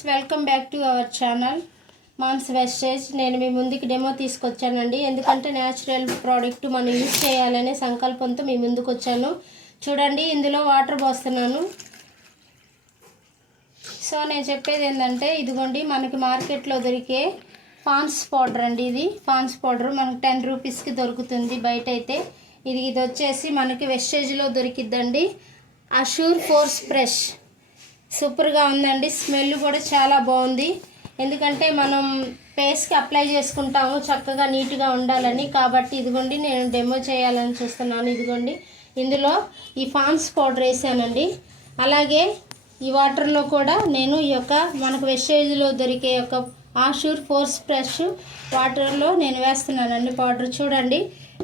Friends, welcome back to our channel mom's wastage. నేను మీ ముందుకి డెమో తీసుకొచ్చానండి. ఎందుకంటే న్యాచురల్ ప్రోడక్ట్ మనం యూజ్ చేయాలనే సంకల్పంతో మీ ముందుకు వచ్చాను. చూడండి, ఇందులో వాటర్ పోస్తున్నాను. సో నేను చెప్పేది ఏంటంటే, ఇదిగోండి మనకి మార్కెట్లో దొరికే పాండ్స్ పౌడర్ అండి. ఇది పాండ్స్ పౌడర్ మనకు 10 రూపీస్కి దొరుకుతుంది బయట అయితే. ఇది వచ్చేసి మనకి వెస్టేజ్లో దొరికిద్దండి. అష్యూర్ ఫోర్స్ ఫ్రెష్ సూపర్గా ఉందండి. స్మెల్ కూడా చాలా బాగుంది. ఎందుకంటే మనం ఫేస్కి అప్లై చేసుకుంటాము చక్కగా నీట్గా ఉండాలని. కాబట్టి ఇదిగోండి నేను డెమో చేయాలని చూస్తున్నాను. ఇదిగోండి ఇందులో ఈ పాండ్స్ పౌడర్ వేసానండి. అలాగే ఈ వాటర్లో కూడా నేను ఈ యొక్క మనకు వెస్టేజ్లో దొరికే యొక్క అష్యూర్ ఫోర్స్ ఫ్రెష్ వాటర్లో నేను వేస్తున్నానండి పౌడర్. చూడండి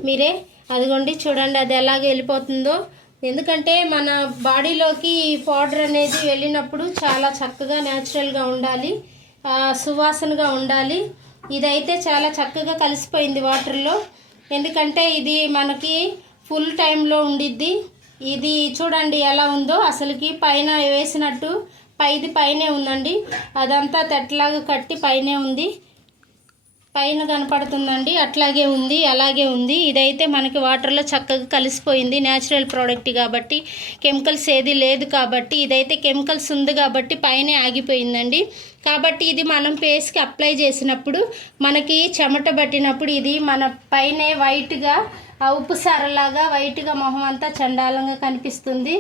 మీరే, అదిగోండి చూడండి అది ఎలాగ వెళ్ళిపోతుందో. ఎందుకంటే మన బాడీలోకి ఈ పౌడర్ అనేది వెళ్ళినప్పుడు చాలా చక్కగా న్యాచురల్గా ఉండాలి, సువాసనగా ఉండాలి. ఇదైతే చాలా చక్కగా కలిసిపోయింది వాటర్లో. ఎందుకంటే ఇది మనకి ఫుల్ టైంలో ఉండిద్ది. ఇది చూడండి ఎలా ఉందో, అసలుకి పైన వేసినట్టు పైది పైనే ఉందండి. అదంతా తెట్లాగా కట్టి పైనే ఉంది, పైన కనపడుతుందండి. అట్లాగే ఉంది, అలాగే ఉంది. ఇదైతే మనకి వాటర్లో చక్కగా కలిసిపోయింది. న్యాచురల్ ప్రోడక్ట్ కాబట్టి, కెమికల్స్ ఏది లేదు కాబట్టి. ఇదైతే కెమికల్స్ ఉంది కాబట్టి పైనే ఆగిపోయిందండి. కాబట్టి ఇది మనం ఫేస్కి అప్లై చేసినప్పుడు మనకి చెమట పట్టినప్పుడు ఇది మన పైనే వైట్గా ఉప్పు సారలాగా వైట్గా మొహం అంతా చండాలంగా కనిపిస్తుంది.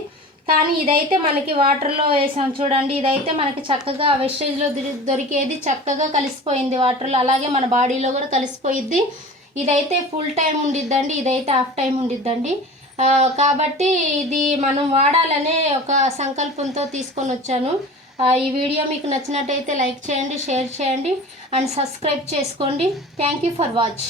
కానీ ఇదైతే మనకి వాటర్లో వేసాం చూడండి. ఇదైతే మనకి చక్కగా వెస్టేజ్లో దొరికేది చక్కగా కలిసిపోయింది వాటర్లో. అలాగే మన బాడీలో కూడా కలిసిపోయిద్ది. ఇదైతే ఫుల్ టైం ఉండిద్దండి, ఇదైతే హాఫ్ టైం ఉండిద్దండి. కాబట్టి ఇది మనం వాడాలనే ఒక సంకల్పంతో తీసుకొని వచ్చాను. ఈ వీడియో మీకు నచ్చినట్టయితే లైక్ చేయండి, షేర్ చేయండి అండ్ సబ్స్క్రైబ్ చేసుకోండి. Thank you for watch.